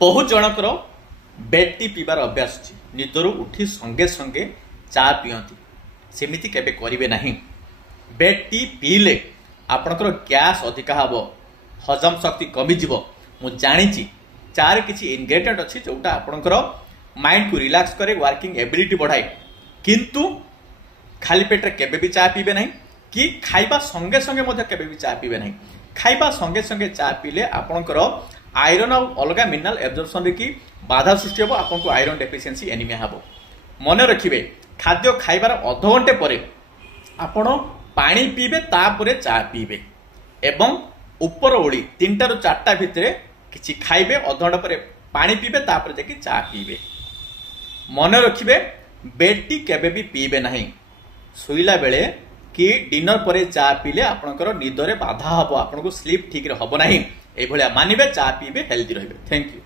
बहुत जनकर bed tea पीबार अभ्यास अच्छी निदर उठी संगे संगे चा पियंती सेमिति केबे करिवे नहीं। बेड टी पीले आपणकर गैस अधिका हबो हजम शक्ति कमी जीवो। मु जानिछि चार किछि इनग्रेडिएंट अछि जोटा आपणकर माइंड को रिलैक्स करे वर्किंग एबिलिटी बढ़ाए किंतु खाली पेट केबे भी चा पीबे नहीं कि खाइबा संगे संगे मध्य केबे भी चा पीबे नहीं। खाइबा संगे संगे चा पीले आपणकर आयरन और अलग मिनरल एब्जॉर्प्शन रे की बाधा सृष्टि हो आपको आयरन डेफिशिएंसी एनीमिया हबो। मन रखिबे खाद्य खाइबार अध घंटे परे आपण पानी पीबे तापरे चा पीबे एवं ऊपर ओडी 3टा रु 4टा भितरे किछि खाइबे अध घंटा परे पानी पीबे तापरे जाके चा पीबे। मन रखिबे बेड टी केबे भी पीबे नहीं। सोइला बेले कि डिनर परे चा पीले आपनकर निदरे बाधा हबो आपनको स्लीप ठीक रे हबो नहीं। एभलिया मानिबे चा पीबे हेल्दी रहिबे। Thank you.